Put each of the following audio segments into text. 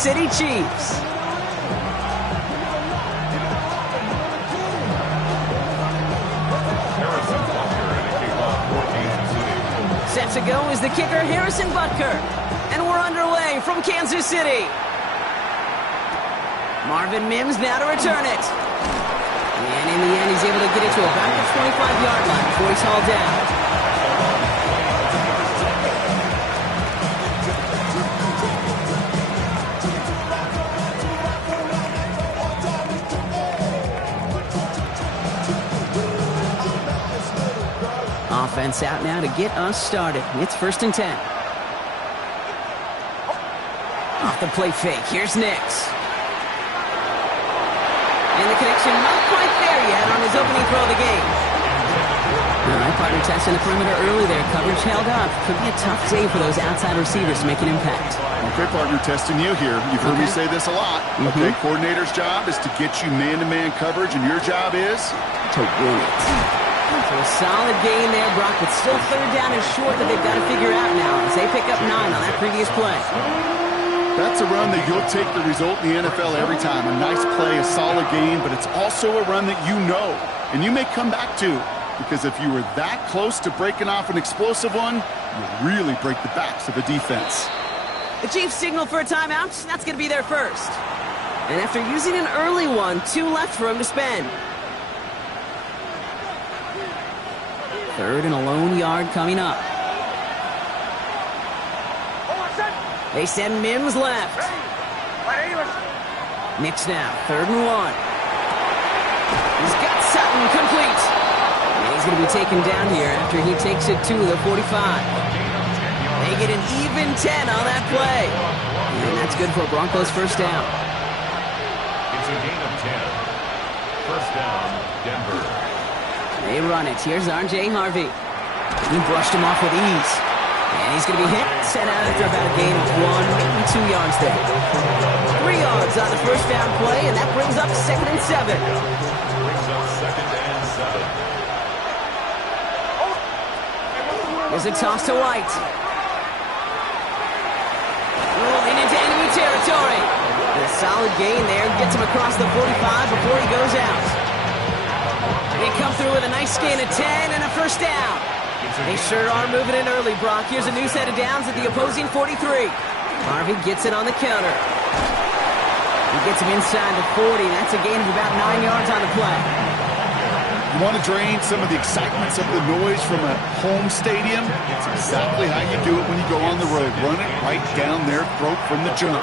City Chiefs. Set to go is the kicker, Harrison Butker. And we're underway from Kansas City. Marvin Mims now to return it. And in the end, he's able to get it to about the 25-yard line before he's hauled down. Offense out now to get us started. It's 1st and 10. Off the play fake. Here's Nix. And the connection not quite there yet on his opening throw of the game. All right, partner testing the perimeter early there. Coverage held up. Could be a tough day for those outside receivers to make an impact. Okay, partner, testing you here. You've heard me say this a lot. Okay, coordinator's job is to get you man-to-man coverage, and your job is to win it. So a solid gain there, Brock, but still 3rd down and short that they've got to figure out now as they pick up 9 on that previous play. That's a run that you'll take the result in the NFL every time. A nice play, a solid gain, but it's also a run that you know and you may come back to, because if you were that close to breaking off an explosive one, you really break the backs of the defense. The Chiefs signal for a timeout. That's going to be their first. And after using an early one, 2 left for him to spend. 3rd and a lone yard coming up. They send Mims left. Nix now, 3rd and 1. He's got Sutton complete. And he's going to be taken down here after he takes it to the 45. They get an even 10 on that play. And that's good for Broncos' 1st down. It's a gain of 10. 1st down, Denver. They run it. Here's R.J. Harvey. He brushed him off with ease. And he's going to be hit, set out after about a gain of 1, maybe 2 yards there. 3 yards on the 1st down play, and that brings up 2nd and 7. Brings up 2nd and 7. There's a toss to White. Rolling into enemy territory. And a solid gain there. Gets him across the 45 before he goes out. They come through with a nice gain of 10 and a 1st down. They sure are moving in early, Brock. Here's a new set of downs at the opposing 43. Harvey gets it on the counter. He gets him inside the 40. That's a gain of about 9 yards on the play. You want to drain some of the excitement, some of the noise from a home stadium? It's exactly how you do it when you go on the road. Run it right down their throat from the jump.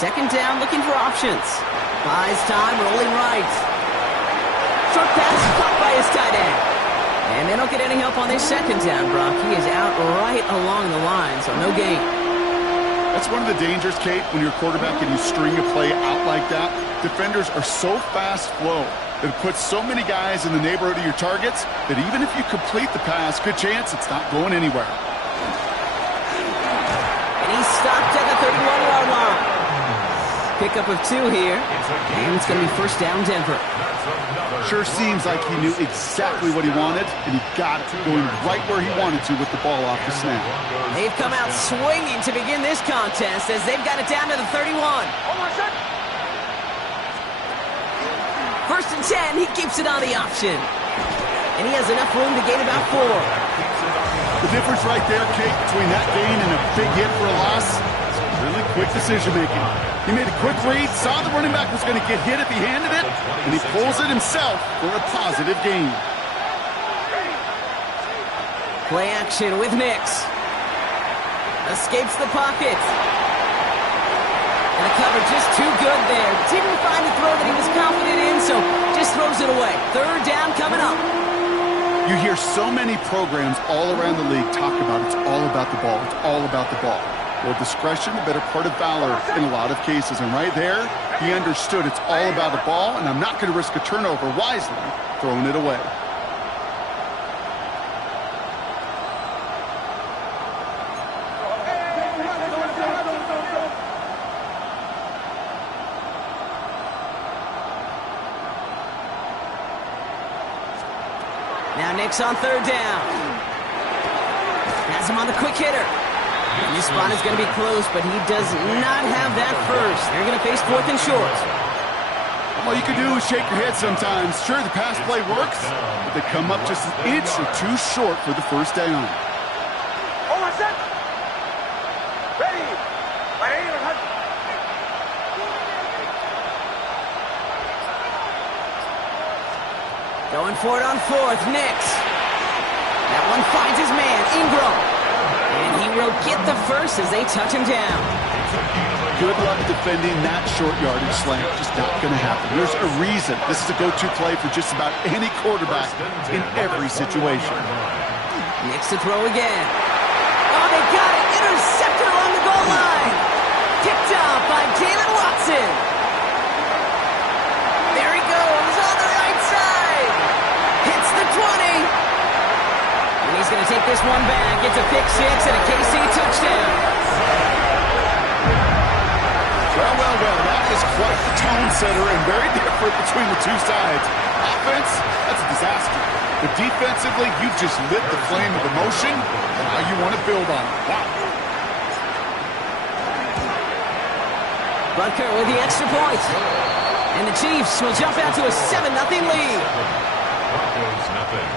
2nd down, looking for options. Buys time, rolling right. Short pass caught by his tight end. And they don't get any help on this 2nd down, Brock. He is out right along the line, so no gain. That's one of the dangers, Kate, when you're a quarterback and you string a play out like that. Defenders are so fast flow that it puts so many guys in the neighborhood of your targets that even if you complete the pass, good chance it's not going anywhere. And he's stopped at the 31-yard line. Pickup of 2 here, and it's going to be 1st down Denver. Sure seems like he knew exactly what he wanted, and he got it going right where he wanted to with the ball off the snap. They've come out swinging to begin this contest as they've got it down to the 31. 1st and 10, he keeps it on the option. And he has enough room to gain about 4. The difference right there, Kate, between that gain and a big hit for a loss, really quick decision-making. He made a quick read, saw the running back was going to get hit if he handed it, and he pulls it himself for a positive gain. Play action with Nix. Escapes the pocket. And the cover just too good there. Didn't find the throw that he was confident in, so just throws it away. 3rd down coming up. You hear so many programs all around the league talk about it's all about the ball. It's all about the ball. Well, discretion, the better part of valor in a lot of cases. And right there, he understood it's all about the ball, and I'm not going to risk a turnover wisely, throwing it away. Now Nix on 3rd down. Has him on the quick hitter. And this spot is going to be close, but he does not have that first. They're going to face 4th and short. All you can do is shake your head sometimes. Sure, the pass play works, but they come up just an inch or two short for the first down. Going for it on 4th, Nix. That one finds his man, Ingram. And he will get the first as they touch him down. Good luck defending that short yardage slant. Just not going to happen. There's a reason this is a go-to play for just about any quarterback in every situation. Nix to throw again. Oh, they got it. Intercepted along the goal line. Picked off by Jalen Watson. There he goes on the right side. Hits the 20. And he's going to take this one back. It's a pick 6 and a KC touchdown. Well, that is quite the tone setter and very different between the two sides. Offense, that's a disaster. But defensively, you've just lit the flame of emotion, and now you want to build on it. Wow. Butker with the extra point. And the Chiefs will jump out to a 7-0 lead. Broncos nothing.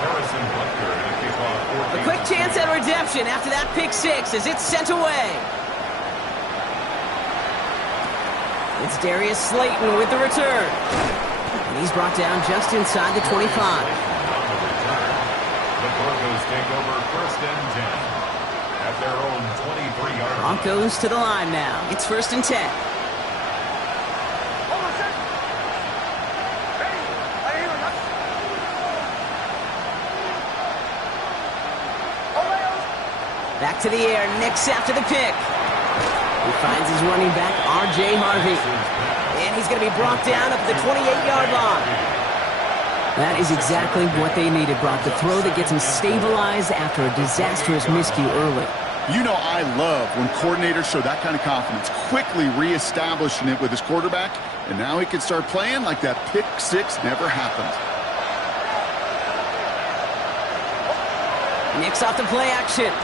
Harrison Butker in a kickoff. A quick chance at redemption after that pick 6 as it's sent away. It's Darius Slayton with the return. And he's brought down just inside the 25. On the return, the Broncos take over 1st and 10 at their own 23-yard line. Broncos to the line now. It's 1st and 10. Back to the air. Nix after the pick. He finds his running back, R.J. Harvey. And he's going to be brought down up at the 28-yard line. That is exactly what they needed, Brock. The throw that gets him stabilized after a disastrous miscue early. You know I love when coordinators show that kind of confidence, quickly reestablishing it with his quarterback, and now he can start playing like that pick 6 never happened. Nix off the play action.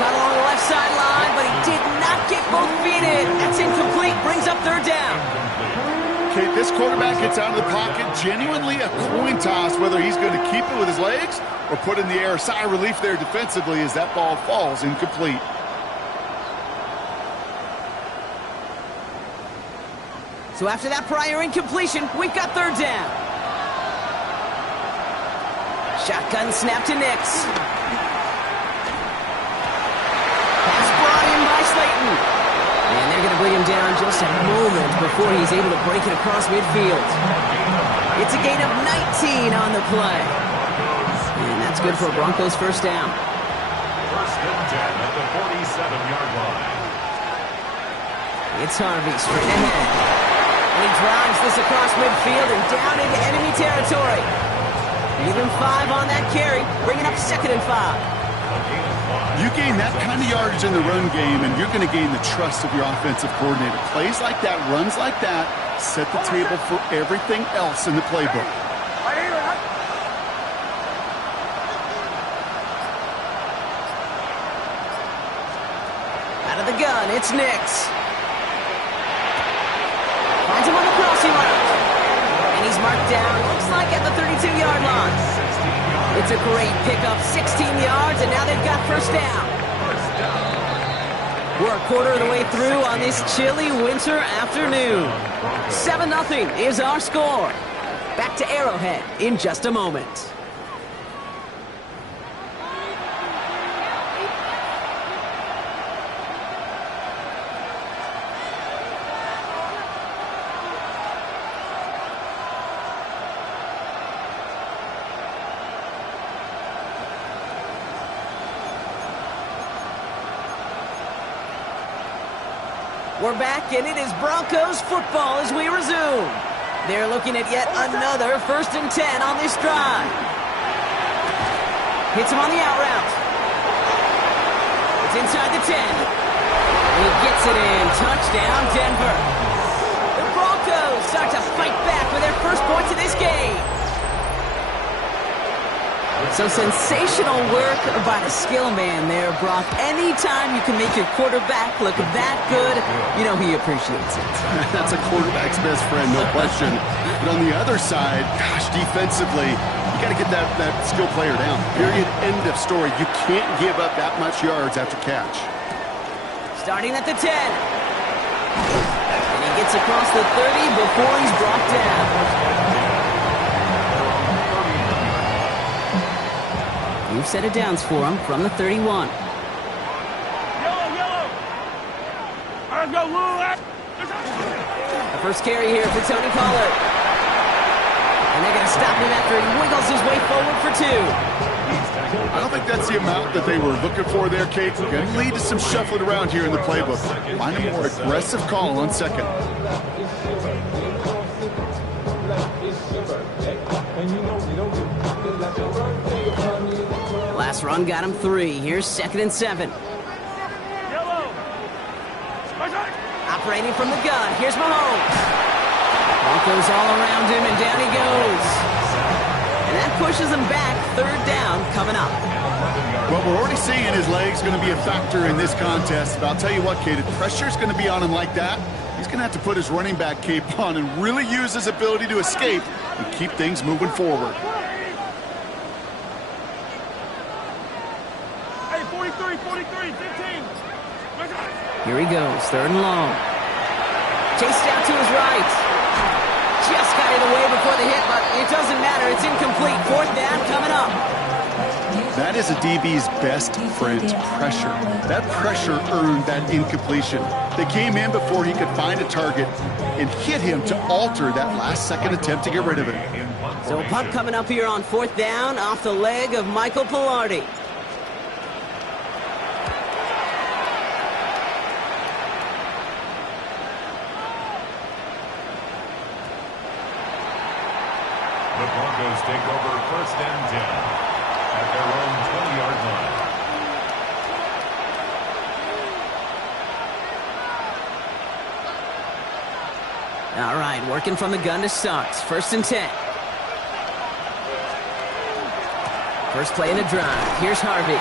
Got along the left sideline, but he did not get both feet in. That's incomplete. Brings up 3rd down. Okay, this quarterback gets out of the pocket. Genuinely a coin toss whether he's going to keep it with his legs or put in the air. Sigh of relief there defensively as that ball falls incomplete. So after that prior incompletion, we've got 3rd down. Shotgun snap to Nix. Slayton. And they're going to bring him down just a moment before he's able to break it across midfield. It's a gain of 19 on the play. And that's good for a Broncos 1st down. 1st and 10 at the 47-yard line. It's Harvey straight ahead. And he drives this across midfield and down into enemy territory. Even 5 on that carry, bringing up 2nd and 5. You gain that kind of yardage in the run game, and you're going to gain the trust of your offensive coordinator. Plays like that, runs like that, set the table for everything else in the playbook. Out of the gun, it's Nix. Finds him on the crossing route. And he's marked down, looks like at the 32-yard line. It's a great pickup, 16 yards, and now they've got 1st down. We're a quarter of the way through on this chilly winter afternoon. 7-0 is our score. Back to Arrowhead in just a moment. We're back, and it is Broncos football as we resume. They're looking at yet another 1st and 10 on this drive. Hits him on the out route. It's inside the 10. He gets it in. Touchdown, Denver. The Broncos start to fight back with their first points of this game. So sensational work by the skill man there, Brock. Anytime you can make your quarterback look that good, you know he appreciates it. That's a quarterback's best friend, no question. But on the other side, gosh, defensively, you got to get that skill player down. Period. End of story. You can't give up that much yards after catch. Starting at the 10. And he gets across the 30 before he's brought down. New set of downs for him from the 31. The first carry here for Tony Pollard. And they're going to stop him after he wiggles his way forward for 2. I don't think that's the amount that they were looking for there, Kate. Going to lead to some shuffling around here in the playbook. Find a more aggressive call on second. Last run got him 3. Here's 2nd and 7. Operating from the gun. Here's Mahomes. Broncos all around him, and down he goes. And that pushes him back. 3rd down coming up. Well, we're already seeing his legs going to be a factor in this contest. But I'll tell you what, Kate, if pressure's going to be on him like that, he's going to have to put his running back cape on and really use his ability to escape and keep things moving forward. Hey, 43, 15. Here he goes, 3rd and long. Chased out to his right. Just got it away before the hit, but it doesn't matter. It's incomplete. 4th down coming up. That is a DB's best friend, pressure. That pressure earned that incompletion. They came in before he could find a target and hit him to alter that last-second attempt to get rid of it. So a punt coming up here on 4th down off the leg of Michael Pilardi. The Broncos take over 1st and 10 at their own 20-yard line. All right, working from the gun to start. 1st and 10. First play in the drive. Here's Harvey.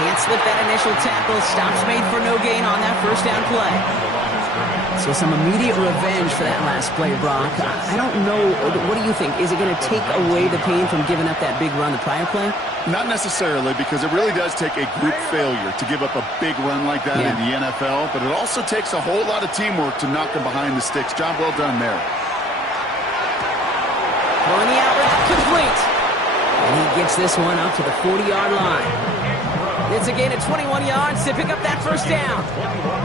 Can't slip that initial tackle. Stops made for no gain on that 1st down play. So some immediate revenge for that last play, Brock. I don't know. What do you think? Is it going to take away the pain from giving up that big run the prior play? Not necessarily, because it really does take a group failure to give up a big run like that in the NFL, but it also takes a whole lot of teamwork to knock them behind the sticks. Job well done there. Throwing the out route complete. And he gets this one up to the 40-yard line. It's a gain of 21 yards to pick up that 1st down.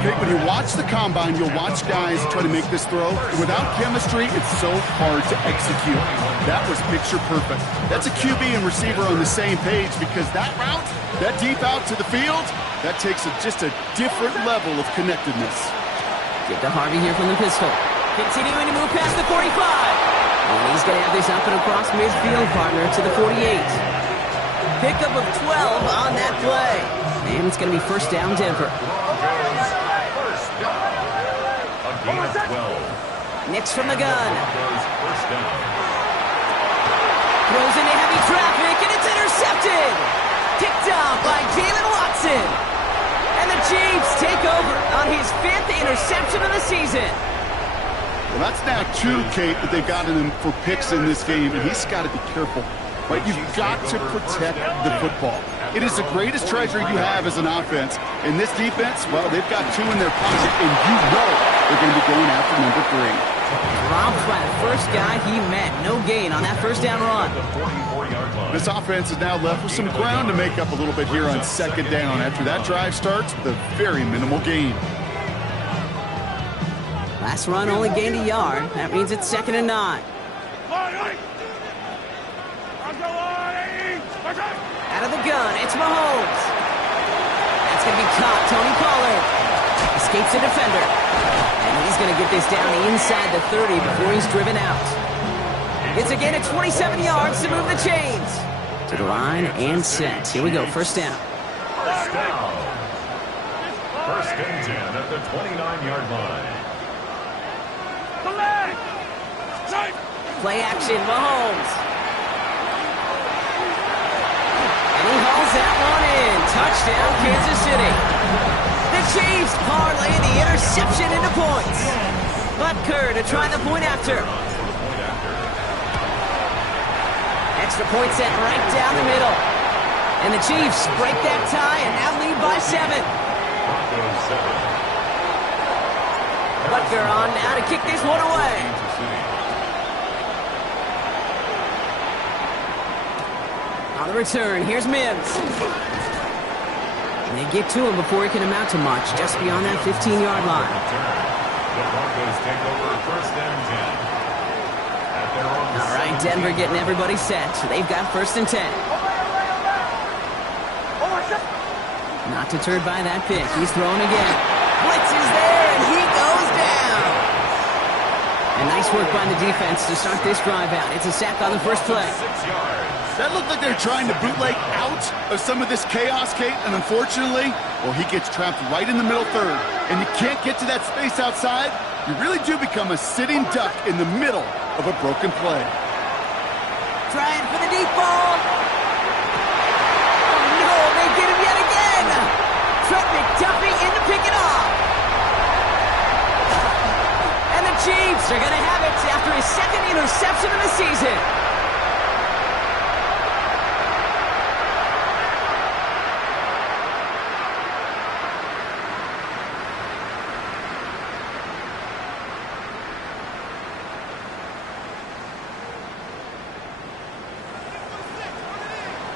Okay, when you watch the combine, you'll watch guys try to make this throw. Without chemistry, it's so hard to execute. That was picture perfect. That's a QB and receiver on the same page, because that route, that deep out to the field, that takes just a different level of connectedness. Get to Harvey here from the pistol. Continuing to move past the 45. And he's going to have this up and across midfield, partner, to the 48. Pickup of 12 on that play. And it's going to be 1st down, Denver. First down. A gain of 12. Nix from the gun. First down. Throws into heavy traffic, and it's intercepted. Picked off by Jalen Watson. And the Chiefs take over on his 5th interception of the season. Well, that's now 2, Kate, that they've gotten him for picks in this game, and he's got to be careful. Right, you've got to protect the football. It is the greatest treasure you have as an offense. In this defense, well, they've got 2 in their pocket, and you know they're going to be going after number 3. Dropped by the first guy he met. No gain on that 1st down run. This offense is now left with some ground to make up a little bit here on 2nd down after that drive starts with a very minimal gain. Last run only gained a yard. That means it's 2nd and 9. Out of the gun, it's Mahomes. That's going to be caught. Tony Pollard escapes the defender. And he's going to get this down inside the 30 before he's driven out. It's a gain of 27 yards to move the chains. To the line and set. Here we go, 1st down. First down. 1st and 10 at the 29-yard line. Play action, Mahomes. Touchdown, Kansas City. The Chiefs parlay the interception into points. Butker to try the point after. Extra point set right down the middle. And the Chiefs break that tie and now lead by 7. Butker on now to kick this one away. On the return, here's Mims. And they get to him before he can amount to much, just beyond that 15-yard line. The Broncos take over first and 10. At their own All right, Denver getting everybody set. So they've got first and 10. Not deterred by that pick. He's throwing again. Blitz is there, and he goes down. And nice work by the defense to start this drive out. It's a sack on the first play. 6 yards. That looked like they're trying to bootleg out of some of this chaos, Kate, and unfortunately, well, he gets trapped right in the middle third, and you can't get to that space outside. You really do become a sitting duck in the middle of a broken play. Trying for the deep ball. Oh, no, they get him yet again. Trent McDuffie in to pick it off. And the Chiefs are going to have it after his second interception of the season.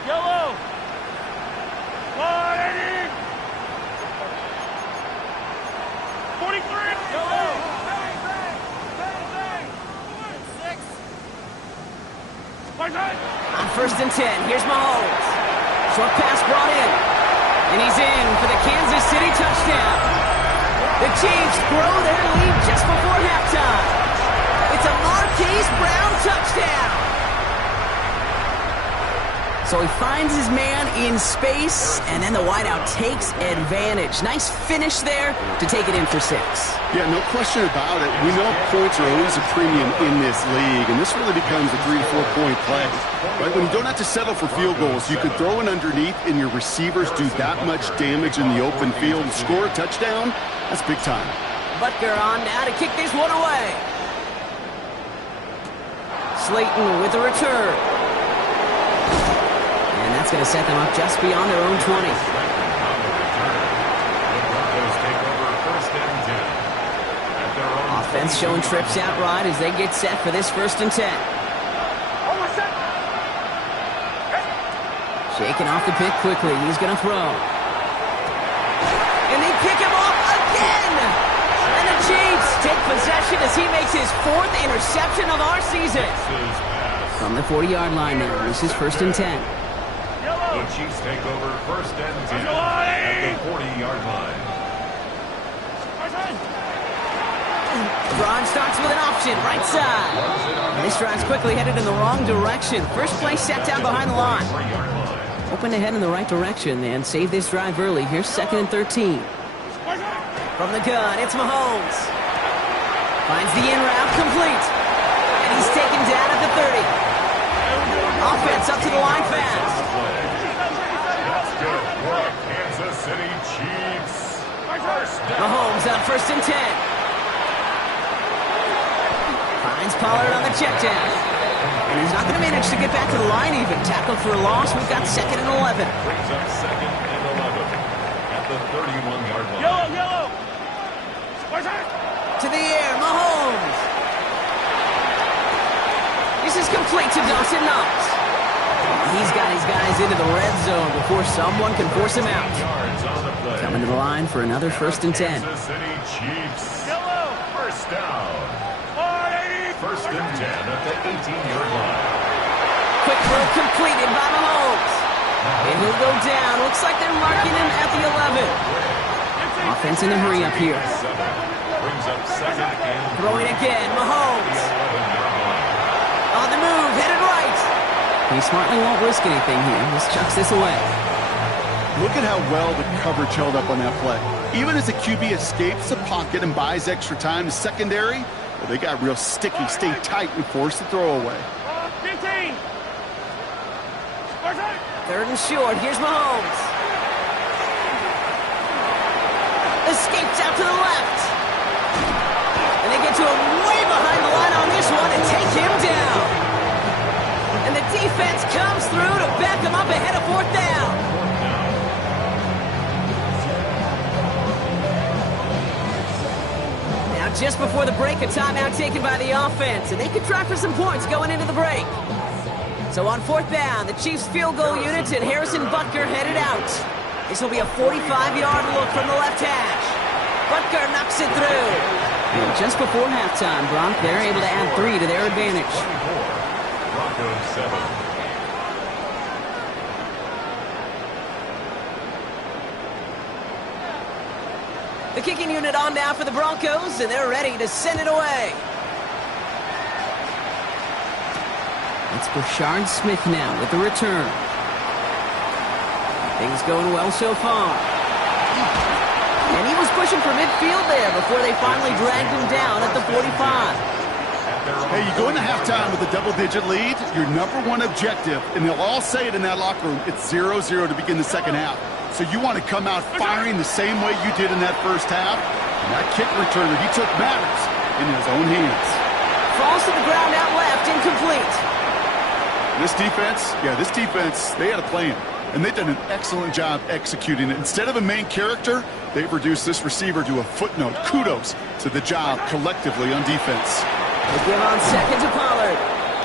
Yellow. 180. 43. Yellow. 6. On first and 10, here's Mahomes. Short pass brought in. And he's in for the Kansas City touchdown. The Chiefs grow their lead just before halftime. It's a Marquise Brown touchdown. So he finds his man in space, and then the wideout takes advantage. Nice finish there to take it in for 6. Yeah, no question about it. We know points are always a premium in this league, and this really becomes a 3 to 4 point play. Right? When you don't have to settle for field goals, you could throw it underneath, and your receivers do that much damage in the open field and score a touchdown. That's big time. Butker on now to kick this one away. Slayton with the return. And that's going to set them up just beyond their own 20. The Broncos take over first and 10. At their own Offense showing trips out right as they get set for this first and 10. Shaking off the pick quickly. He's going to throw. And they pick him off again. And the Chiefs take possession as he makes his 4th interception of our season. From the 40-yard line now, this is first and 10. The Chiefs take over first and 10 at the 40-yard line. Drive starts with an option, right side. And this drive's quickly headed in the wrong direction. First play set down behind the line. Hoping to head in the right direction and save this drive early. Here's 2nd and 13. From the gun, it's Mahomes. Finds the in route complete. And he's taken down at the 30. Offense up to the line fast. That's good work, Kansas City Chiefs. First down. Mahomes on first and 10. Finds Pollard on the check down. And he's not going to manage to get back to the line even. Tackled for a loss. We've got 2nd and 11. Brings up 2nd and 11 at the 31-yard line. Yellow. To the air, Mahomes. This is complete to Dawson Knox. He's got his guys into the red zone before someone can force him out. Yards on the play. Coming to the line for another first and 10. Kansas City Chiefs. Yellow. First down. 180. First and 10 at the 18-yard line. Quick throw completed by Mahomes. And he'll go down. Looks like they're marking him at the 11. Offense in the hurry up here. 7 brings up 2nd and Throwing again, Mahomes. 11-yard line. On the move, headed right. He smartly won't risk anything here. Just chucks this away. Look at how well the coverage held up on that play. Even as the QB escapes the pocket and buys extra time to secondary, well, they got real sticky, stay tight, and force the throw away. 15. 3rd and short. Here's Mahomes. Escapes out to the left. And they get to him way behind the line on this one and take him down. And the defense comes through to back him up ahead of 4th down. Now just before the break, a timeout taken by the offense, and they can try for some points going into the break. So on 4th down, the Chiefs field goal unit and Harrison Butker headed out. This will be a 45-yard look from the left hash. Butker knocks it through. And just before halftime, Bronc, they're able to add 3 to their advantage. 24, Broncos 7. The kicking unit on now for the Broncos, and they're ready to send it away. It's Brashard Smith now with the return. Things going well so far. And he was pushing for midfield there before they finally dragged him down at the 45. Hey, you go into halftime with a double-digit lead, your #1 objective, and they'll all say it in that locker room, it's 0-0 to begin the second half. So you want to come out firing the same way you did in that first half. And that kick return that he took matters in his own hands. Falls to the ground out left, incomplete. This defense, they had a plan. And they've done an excellent job executing it. Instead of a main character, they've reduced this receiver to a footnote. Kudos to the job collectively on defense. They give on second to Pollard.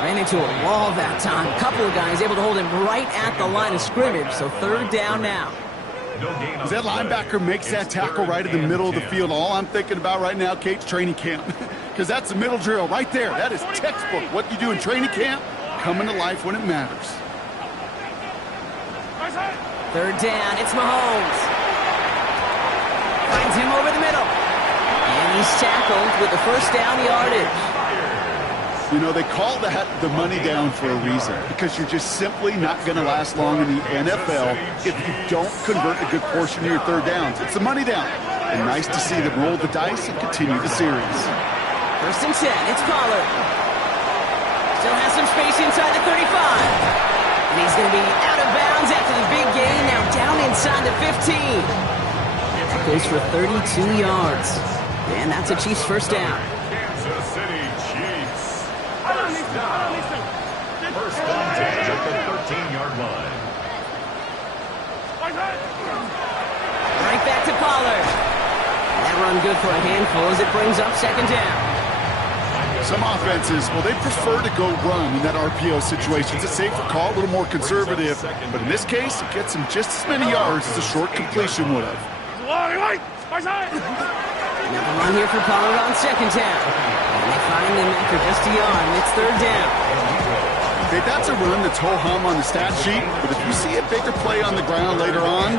Ran into a wall that time. A couple of guys able to hold him right at the line of scrimmage. So 3rd down now. As that linebacker makes that tackle right in the middle of the field, all I'm thinking about right now, Kate's training camp. Because that's a middle drill right there. That is textbook. What you do in training camp, coming to life when it matters. 3rd down, it's Mahomes. Finds him over the middle. And he's tackled with the 1st down yardage. You know, they call that the money down for a reason, because you're just simply not going to last long in the NFL if you don't convert a good portion of your 3rd downs. It's the money down. And nice to see them roll the dice and continue the series. 1st and 10, it's Pollard. Still has some space inside the 35. And he's going to be out of bounds after the big gain, now down inside the 15. That goes for 32 yards. And that's a Chiefs 1st down. Kansas City Chiefs. First down. 1st and 10 at the 13-yard line. Right back to Pollard. That run good for a handful as it brings up 2nd down. Some offenses, well, they prefer to go run in that RPO situation. It's a safer call, a little more conservative. But in this case, it gets them just as many yards as a short completion would have. Another run here for Pollard on 2nd down. And they find him after just a yard, and it's 3rd down. Okay, that's a run that's ho-hum on the stat sheet, but if you see a bigger play on the ground later on,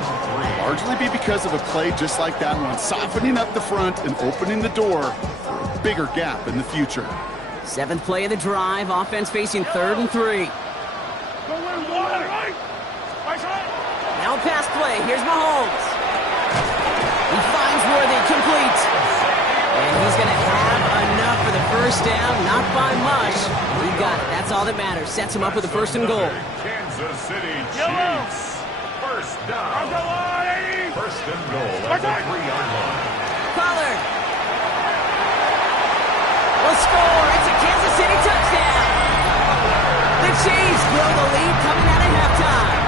largely be because of a play just like that one, softening up the front and opening the door for a bigger gap in the future. 7th play of the drive, offense facing 3rd and 3. Now pass play, here's Mahomes. He finds Worthy, complete. And he's going to have enough for the 1st down, not by much. He got it, that's all that matters. Sets him up with a 1st and goal. Kansas City Chiefs. 1st down. 1st and goal at the 3-yard line. Pollard will score. It's a Kansas City touchdown. The Chiefs grow the lead coming out of halftime.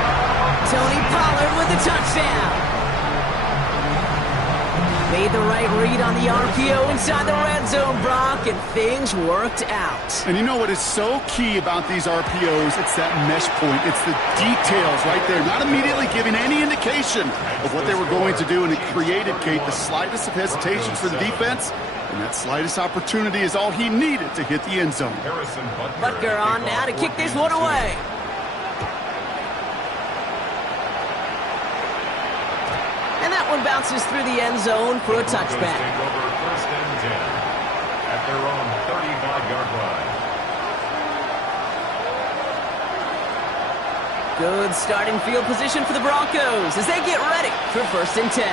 Tony Pollard with the touchdown. Made the right read on the RPO inside the red zone, Brock, and things worked out. And you know what is so key about these RPOs? It's that mesh point. It's the details right there, not immediately giving any indication of what they were going to do, and it created, Kate, the slightest of hesitations for the defense, and that slightest opportunity is all he needed to hit the end zone. Butker on now to kick this one away. And that one bounces through the end zone for a touchback. Take over 1st and 10 at their own 35-yard line. Good starting field position for the Broncos as they get ready for 1st and 10.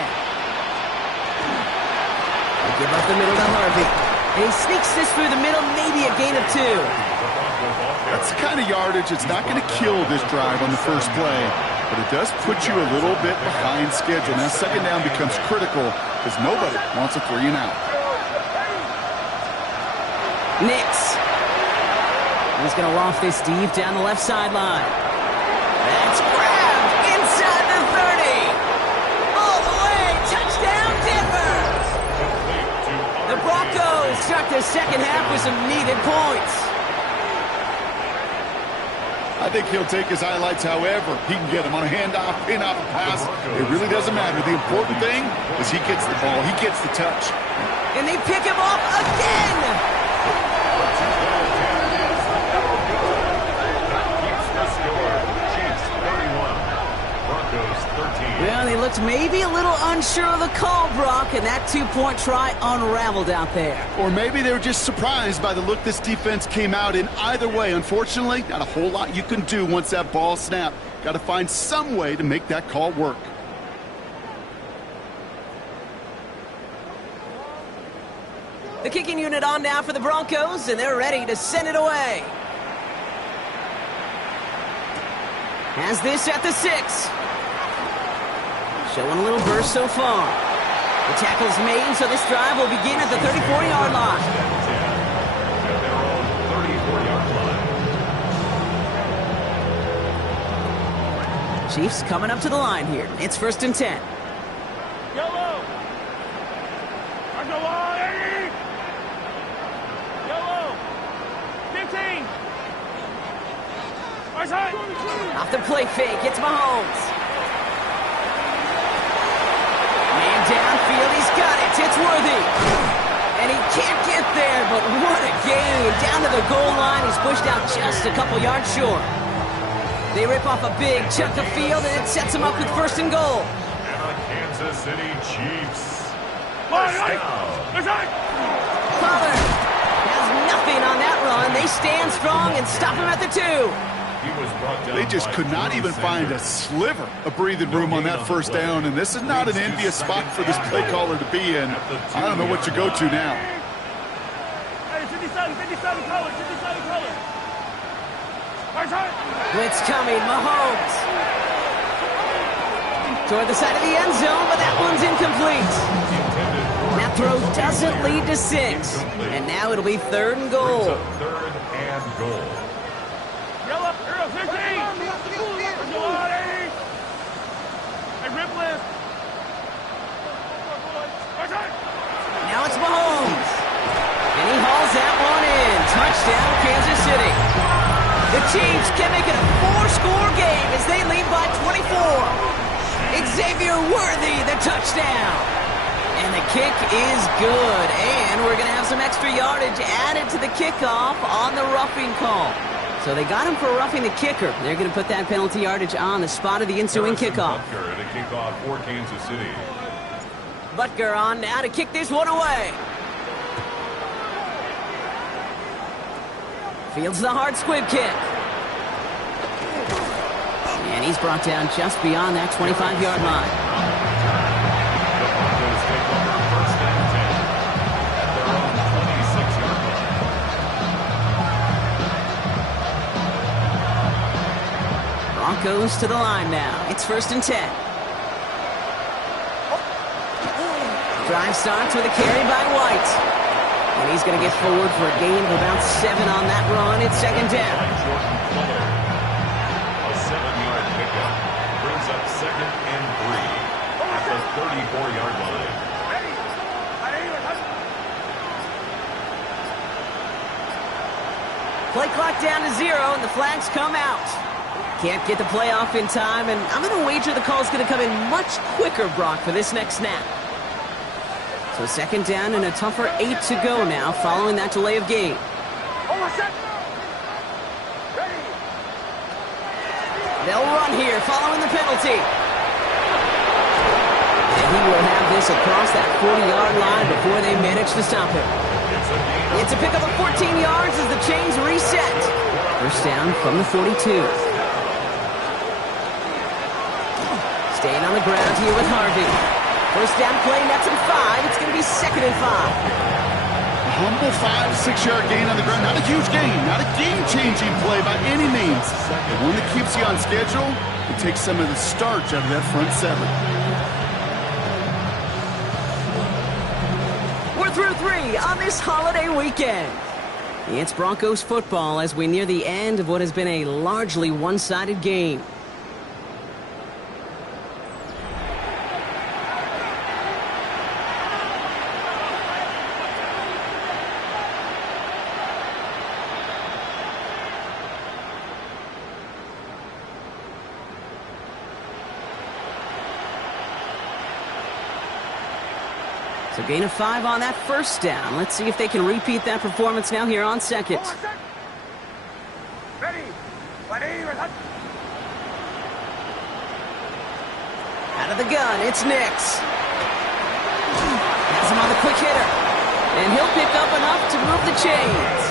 They give up the middle to Harvey. And he sneaks this through the middle, maybe a gain of 2. That's the kind of yardage that's not going to kill this drive on the first play. but it does put you a little bit behind schedule. Now, second down becomes critical because nobody wants a 3-and-out. Nix. He's going to loft this deep down the left sideline. That's grabbed inside the 30. All the way. Touchdown, Denver. The Broncos start the second half with some needed points. I think he'll take his highlights however he can get them on a handoff, pin-off, a pass. It really doesn't matter. The important thing is he gets the ball. He gets the touch. And they pick him off again. Well, they looked maybe a little unsure of the call, Brock, and that two-point try unraveled out there. Or maybe they were just surprised by the look this defense came out in. Either way, unfortunately, not a whole lot you can do once that ball snapped. Got to find some way to make that call work. The kicking unit on now for the Broncos, and they're ready to send it away. Has this at the 6. Showing a little burst so far. The tackle's made, so this drive will begin at the 34-yard line. At their own 34-yard line. Chiefs coming up to the line here. It's 1st and 10. Yellow. On the line. Yellow. 15. Right side. Off the play fake, it's Mahomes. Man downfield, he's got it. It's Worthy. And he can't get there, but what a game. Down to the goal line, he's pushed out just a couple yards short. They rip off a big chunk of field, and it sets him up with 1st and goal. And the Kansas City Chiefs. Right. Pollard has nothing on that run. They stand strong and stop him at the 2. They just could not even find a sliver of breathing room on that first down, and this is not an envious spot for this play caller to be in. I don't know what you go to now. Hey, 57 color. Right side. Blitz coming, Mahomes. Toward the side of the end zone, but that one's incomplete. That throw doesn't lead to 6. And now it'll be 3rd and goal. 3rd and goal. Yellow. 15. Hey, rip left. Right side. Now it's Mahomes. And he hauls that one in. Touchdown, Kansas City. The Chiefs can make it a 4-score game as they lead by 24. Xavier Worthy, the touchdown. And the kick is good. And we're going to have some extra yardage added to the kickoff on the roughing call. So they got him for roughing the kicker. They're going to put that penalty yardage on the spot of the ensuing kickoff. Butker to kick off for Kansas City. Butker on now to kick this one away. Fields the hard squib kick. And he's brought down just beyond that 25-yard line. The Broncos take over 1st and 10 at their own 26-yard line. Broncos to the line now. It's 1st and 10. Drive starts with a carry by White. And he's going to get forward for a gain of about 7 on that run. It's 2nd down. A 7-yard pickup brings up 2nd and 3 at the 34-yard line. Play clock down to 0, and the flags come out. Can't get the play off in time, and I'm going to wager the call's going to come in much quicker, Brock, for this next snap. So 2nd down and a tougher 8 to go now following that delay of game. They'll run here following the penalty. And he will have this across that 40-yard line before they manage to stop him. It's a pickup of 14 yards as the chains reset. 1st down from the 42. Staying on the ground here with Harvey. 1st down play, nets him 5. It's going to be 2nd and 5. A humble 5-6-yard gain on the ground. Not a huge gain, not a game-changing play by any means. The one that keeps you on schedule and and take some of the starch out of that front seven. We're through 3 on this holiday weekend. It's Broncos football as we near the end of what has been a largely one-sided game. So gain of 5 on that first down. Let's see if they can repeat that performance now here on second. Ready. Out of the gun, it's Nix. Has him on the quick hitter. And he'll pick up enough to move the chains.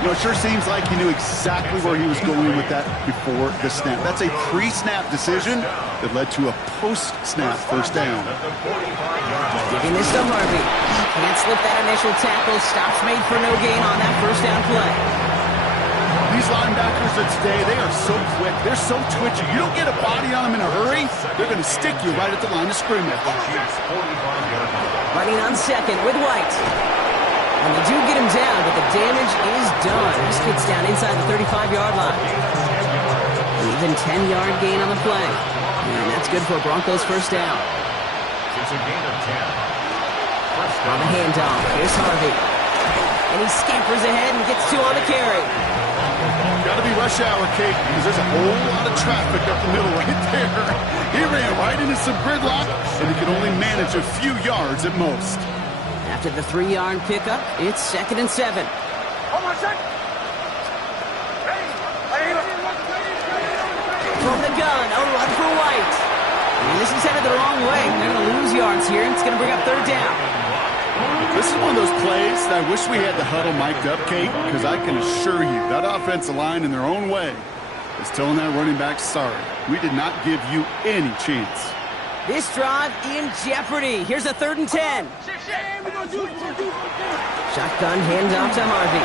You know, it sure seems like he knew exactly where he was going with that before the snap. That's a pre-snap decision that led to a post-snap first down. Giving this to Harvey. Can't slip that initial tackle. Stops made for no gain on that first down play. These linebackers of today, they are so quick. They're so twitchy. You don't get a body on them in a hurry, they're going to stick you right at the line of scrimmage. Running on second with White. And they do get him down, but the damage is done. This kid's down inside the 35-yard line. An even 10-yard gain on the play. And that's good for Broncos first down. It's a gain of 10. On the handoff, here's Harvey. And he scampers ahead and gets 2 on the carry. Got to be rush hour, Kate, because there's a whole lot of traffic up the middle right there. He ran right into some gridlock, and he could only manage a few yards at most. After the 3-yard pickup, it's 2nd and 7. From the gun, a run for White. And this is headed the wrong way. They're going to lose yards here, and it's going to bring up 3rd down. This is one of those plays that I wish we had the huddle mic'd up, Kate, because I can assure you that offensive line in their own way is telling that running back, sorry, we did not give you any chance. This drive in jeopardy. Here's a 3rd and 10. Shotgun handoff to Harvey.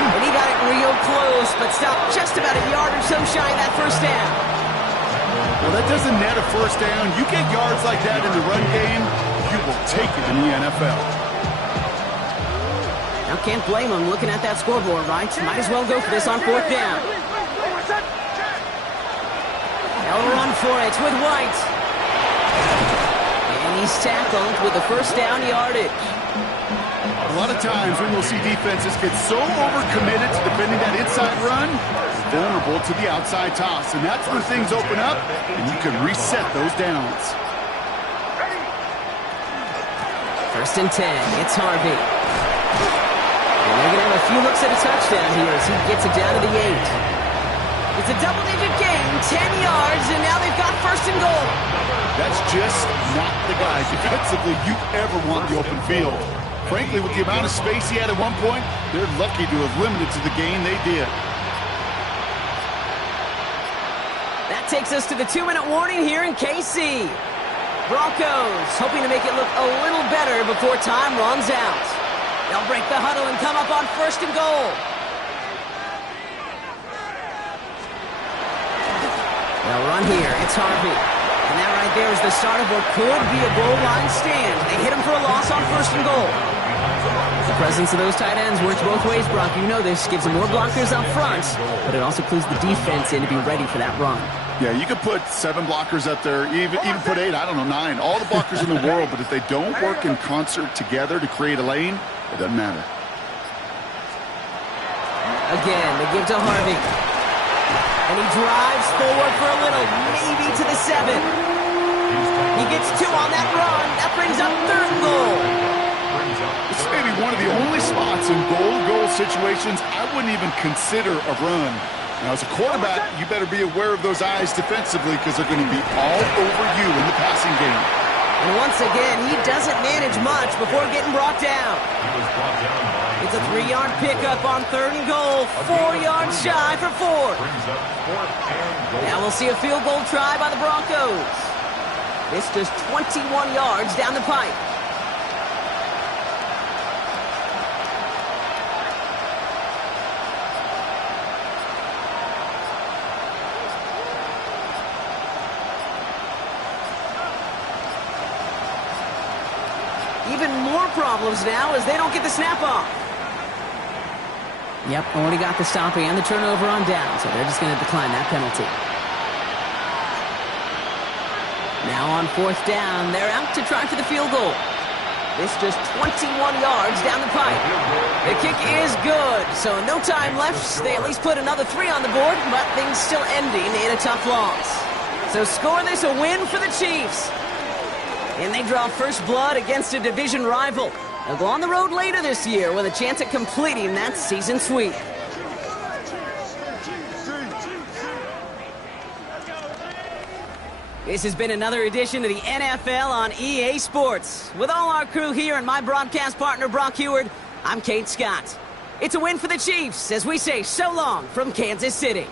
And he got it real close, but stopped just about a yard or so shy of that first down. Well, that doesn't net a first down. You get yards like that in the run game, you will take it in the NFL. Now can't blame him looking at that scoreboard, right? Might as well go for this on 4th down. They'll run for it with White. And he's tackled with the first down yardage. A lot of times when we'll see defenses get so overcommitted to defending that inside run, they're vulnerable to the outside toss. And that's when things open up, and you can reset those downs. 1st and 10. It's Harvey. And they're going to have a few looks at a touchdown here as he gets it down to the 8. It's a double-digit gain, 10 yards, and now they've got 1st and goal. That's just not the guy defensively you ever want the open field. Frankly, with the amount of space he had at one point, they're lucky to have limited to the gain they did. That takes us to the 2-minute warning here in KC. Broncos hoping to make it look a little better before time runs out. They'll break the huddle and come up on 1st and goal. They'll run here. It's Harvey. And that right there is the start of what could be a goal line stand. They hit him for a loss on 1st and goal. The presence of those tight ends works both ways, Brock. You know this. Gives them more blockers up front, but it also clues the defense in to be ready for that run. Yeah, you could put 7 blockers up there, even put 8, I don't know, 9. All the blockers in the world, but if they don't work in concert together to create a lane, it doesn't matter. Again, they give to Harvey. And he drives forward for a little, maybe to the 7. He gets 2 on that run. That brings up 3rd and goal. This may be one of the only spots in goal situations I wouldn't even consider a run. Now, as a quarterback, you better be aware of those eyes defensively because they're going to be all over you in the passing game. And once again, he doesn't manage much before getting brought down. It's a 3-yard pickup on 3rd and goal. 4 yards shy for 4. Now we'll see a field goal try by the Broncos. This just 21 yards down the pipe. even more problems now as they don't get the snap off. Yep, already got the stop and the turnover on down, so they're just going to decline that penalty. Now on 4th down, they're out to try for the field goal. This just 21 yards down the pipe. The kick is good, so no time left. They at least put another 3 on the board, but things still ending in a tough loss. So score this a win for the Chiefs. And they draw first blood against a division rival. They'll go on the road later this year with a chance at completing that season sweep. This has been another edition of the NFL on EA Sports. With all our crew here and my broadcast partner, Brock Heward, I'm Kate Scott. It's a win for the Chiefs as we say so long from Kansas City.